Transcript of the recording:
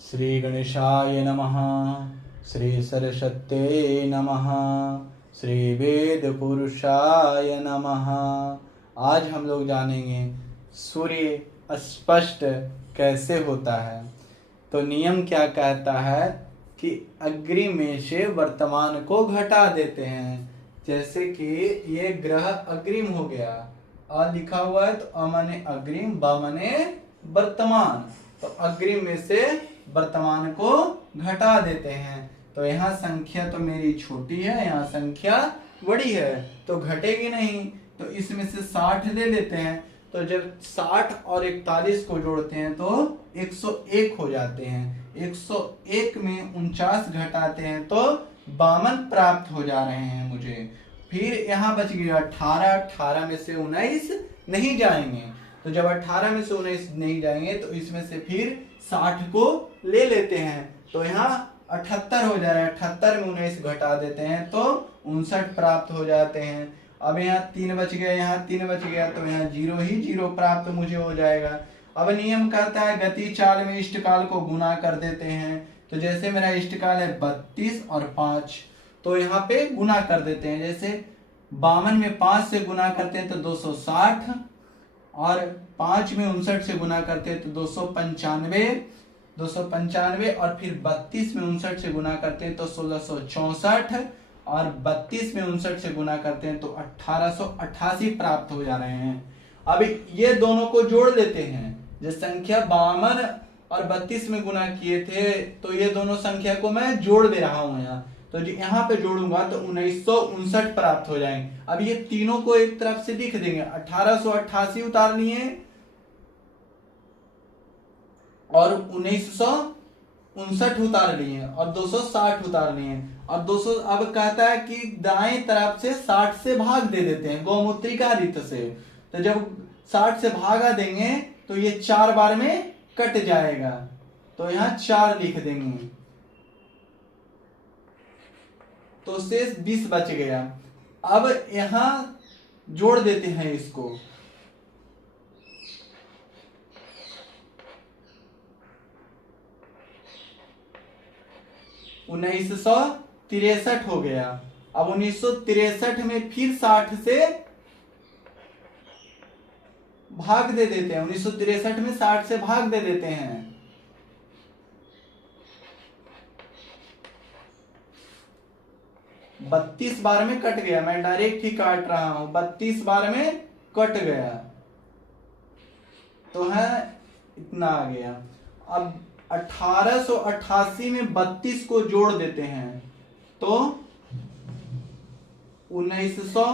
श्री गणेशाय नमः। श्री सरस्वत्यै नमः। श्री वेद पुरुषाय नमः। आज हम लोग जानेंगे सूर्य स्पष्ट कैसे होता है। तो नियम क्या कहता है कि अग्रिम में से वर्तमान को घटा देते हैं। जैसे कि ये ग्रह अग्रिम हो गया, अ लिखा हुआ है तो अ माने अग्रिम, ब माने वर्तमान। तो अग्रिम में से वर्तमान को घटा देते हैं। तो यहाँ संख्या तो मेरी छोटी है, यहाँ संख्या बड़ी है तो घटेगी नहीं। तो इसमें से 60 ले लेते हैं। तो जब 60 और 41 को जोड़ते हैं तो 101 हो जाते हैं। 101 में 49 घटाते हैं तो 52 प्राप्त हो जा रहे हैं मुझे। फिर यहाँ बच गया 18। 18 में से 19 नहीं जाएंगे। तो जब 18 में से 19 नहीं जाएंगे तो इसमें से फिर 60 को ले लेते हैं। तो यहाँ 78 हो जा रहा है। 78 में 19 घटा देते हैं तो 59 प्राप्त हो जाते हैं। अब यहाँ 3 बच गया, यहाँ 3 बच गया तो यहाँ 0 ही 0 प्राप्त मुझे हो जाएगा। अब नियम कहता है गति चाल में इष्टकाल को गुना कर देते हैं। तो जैसे मेरा इष्टकाल है 32 और 5, तो यहाँ पे गुना कर देते हैं। जैसे 52 में 5 से गुना करते हैं तो 260, और 5 में 59 से गुना करते हैं तो 295, और फिर 32 में 59 से गुना करते हैं तो 1664, और 32 में 59 से गुना करते हैं तो 1888 प्राप्त हो जा रहे हैं। अब ये दोनों को जोड़ लेते हैं। जो संख्या 52 और 32 में गुना किए थे तो ये दोनों संख्या को मैं जोड़ दे रहा हूं यहाँ। तो यहाँ पे जोड़ूंगा तो 1959 प्राप्त हो जाएंगे। अब ये तीनों को एक तरफ से लिख देंगे। 1888 उतार लिए और 1959 उतार लिए और 260 उतार लिए और 200। अब कहता है कि दाएं तरफ से 60 से भाग दे देते हैं गौमूत्रिका रीत से। तो जब 60 से भागा देंगे तो ये 4 बार में कट जाएगा। तो यहाँ 4 लिख देंगे तो शेष 20 बच गया। अब यहां जोड़ देते हैं इसको। (1963) हो गया। अब 1963 में फिर 60 से भाग दे देते हैं। 1963 में 60 से भाग दे देते हैं। 32 बार में कट गया। मैं डायरेक्ट ही काट रहा हूं। 32 बार में कट गया तो है इतना आ गया। अब 1888 में 32 को जोड़ देते हैं तो 1900